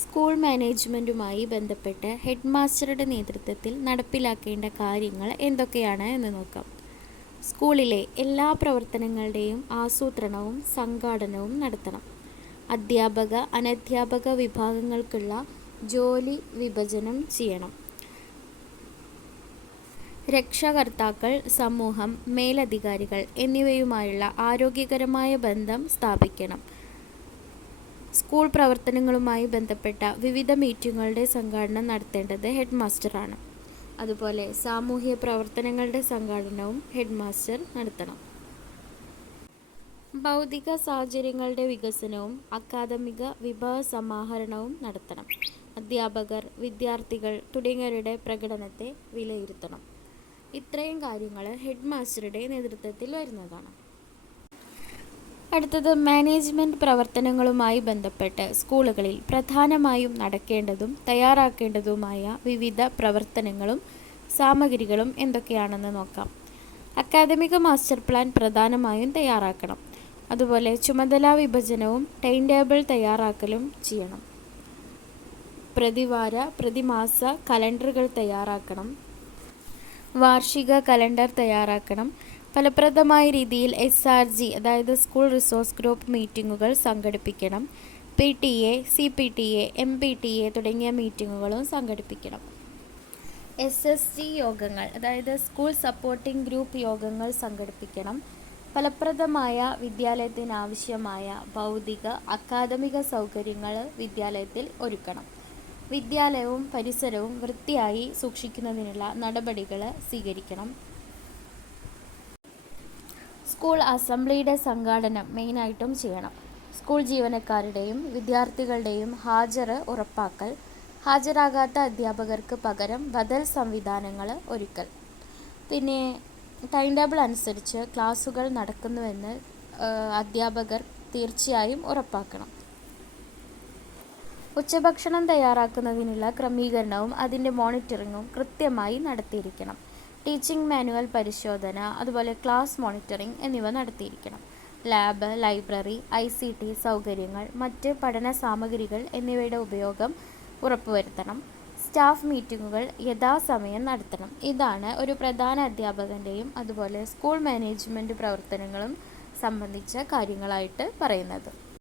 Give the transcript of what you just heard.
School മാനേജ്മെൻറ്റുമായി ബന്ധപ്പെട്ട് head മാസ്റ്ററുടെ നേതൃത്വത്തിൽ നടപ്പിലാക്കേണ്ട കാര്യങ്ങൾ എന്തൊക്കെയാണ് എന്ന് നോക്കാം. സ്കൂളിലെ എല്ലാ പ്രവർത്തനങ്ങളുടെയും ആസൂത്രണവും സംഘാടനവും നടത്തണം. അധ്യാപക, അനധ്യാപക വിഭാഗങ്ങൾക്കുള്ള ജോലി വിഭജനം ചെയ്യണം. രക്ഷകർത്താക്കൾ, സമൂഹം, മേലധികാരികൾ എന്നിവയുമായുള്ള ആരോഗ്യകരമായ ബന്ധം സ്ഥാപിക്കണം. സ്കൂൾ പ്രവർത്തനങ്ങളുമായി ബന്ധപ്പെട്ട വിവിധ മീറ്റിങ്ങുകളുടെ സംഘാടനം നടത്തേണ്ടത് ഹെഡ് മാസ്റ്ററാണ്. അതുപോലെ സാമൂഹ്യ പ്രവർത്തനങ്ങളുടെ സംഘാടനവും ഹെഡ് മാസ്റ്റർ നടത്തണം. ഭൗതിക സാഹചര്യങ്ങളുടെ വികസനവും അക്കാദമിക വിഭവ സമാഹരണവും നടത്തണം. അധ്യാപകർ, വിദ്യാർത്ഥികൾ തുടങ്ങിയവരുടെ പ്രകടനത്തെ വിലയിരുത്തണം. ഇത്രയും കാര്യങ്ങൾ ഹെഡ് മാസ്റ്ററുടെ നേതൃത്വത്തിൽ വരുന്നതാണ്. അടുത്തത് മാനേജ്മെൻറ്റ് പ്രവർത്തനങ്ങളുമായി ബന്ധപ്പെട്ട് സ്കൂളുകളിൽ പ്രധാനമായും നടക്കേണ്ടതും തയ്യാറാക്കേണ്ടതുമായ വിവിധ പ്രവർത്തനങ്ങളും സാമഗ്രികളും എന്തൊക്കെയാണെന്ന് നോക്കാം. അക്കാദമിക മാസ്റ്റർ പ്ലാൻ പ്രധാനമായും തയ്യാറാക്കണം. അതുപോലെ ചുമതലാ വിഭജനവും ടൈം ടേബിൾ തയ്യാറാക്കലും ചെയ്യണം. പ്രതിവാര, പ്രതിമാസ കലണ്ടറുകൾ തയ്യാറാക്കണം. വാർഷിക കലണ്ടർ തയ്യാറാക്കണം. ഫലപ്രദമായ രീതിയിൽ SRG അതായത് സ്കൂൾ റിസോഴ്സ് ഗ്രൂപ്പ് മീറ്റിങ്ങുകൾ സംഘടിപ്പിക്കണം. PTA, CPTA, MPTA തുടങ്ങിയ മീറ്റിങ്ങുകളും സംഘടിപ്പിക്കണം. SSG യോഗങ്ങൾ അതായത് സ്കൂൾ സപ്പോർട്ടിംഗ് ഗ്രൂപ്പ് യോഗങ്ങൾ സംഘടിപ്പിക്കണം. ഫലപ്രദമായ വിദ്യാലയത്തിനാവശ്യമായ ഭൗതിക, അക്കാദമിക സൗകര്യങ്ങൾ വിദ്യാലയത്തിൽ ഒരുക്കണം. വിദ്യാലയവും പരിസരവും വൃത്തിയായി സൂക്ഷിക്കുന്നതിനുള്ള നടപടികൾ സ്വീകരിക്കണം. സ്കൂൾ അസംബ്ലിയുടെ സംഘാടനം മെയിനായിട്ടും ചെയ്യണം. സ്കൂൾ ജീവനക്കാരുടെയും വിദ്യാർത്ഥികളുടെയും ഹാജർ ഉറപ്പാക്കൽ, ഹാജരാകാത്ത അധ്യാപകർക്ക് പകരം ബദൽ സംവിധാനങ്ങൾ ഒരുക്കൽ. പിന്നെ ടൈം ടേബിൾ അനുസരിച്ച് ക്ലാസുകൾ നടക്കുന്നുവെന്ന് അധ്യാപകർ തീർച്ചയായും ഉറപ്പാക്കണം. ഉച്ചഭക്ഷണം തയ്യാറാക്കുന്നതിനുള്ള ക്രമീകരണവും അതിൻ്റെ മോണിറ്ററിങ്ങും കൃത്യമായി നടത്തിയിരിക്കണം. ടീച്ചിങ് മാനുവൽ പരിശോധന, അതുപോലെ ക്ലാസ് മോണിറ്ററിംഗ് എന്നിവ നടത്തിയിരിക്കണം. ലാബ്, ലൈബ്രറി, ICT സൗകര്യങ്ങൾ, മറ്റ് പഠന സാമഗ്രികൾ എന്നിവയുടെ ഉപയോഗം ഉറപ്പുവരുത്തണം. സ്റ്റാഫ് മീറ്റിങ്ങുകൾ യഥാസമയം നടത്തണം. ഇതാണ് ഒരു പ്രധാന അധ്യാപകൻ്റെയും അതുപോലെ സ്കൂൾ മാനേജ്മെൻറ്റ് പ്രവർത്തനങ്ങളും സംബന്ധിച്ച കാര്യങ്ങളായിട്ട് പറയുന്നത്.